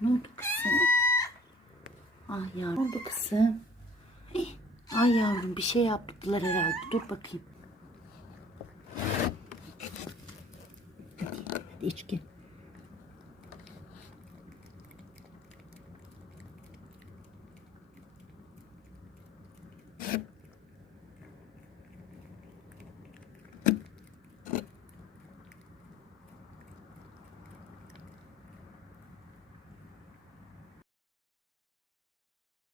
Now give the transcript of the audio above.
Ne oldu kızım? Ah yavrum. Ne oldu kızım? Ay yavrum, bir şey yaptılar herhalde. Dur bakayım. Hadi iç gel.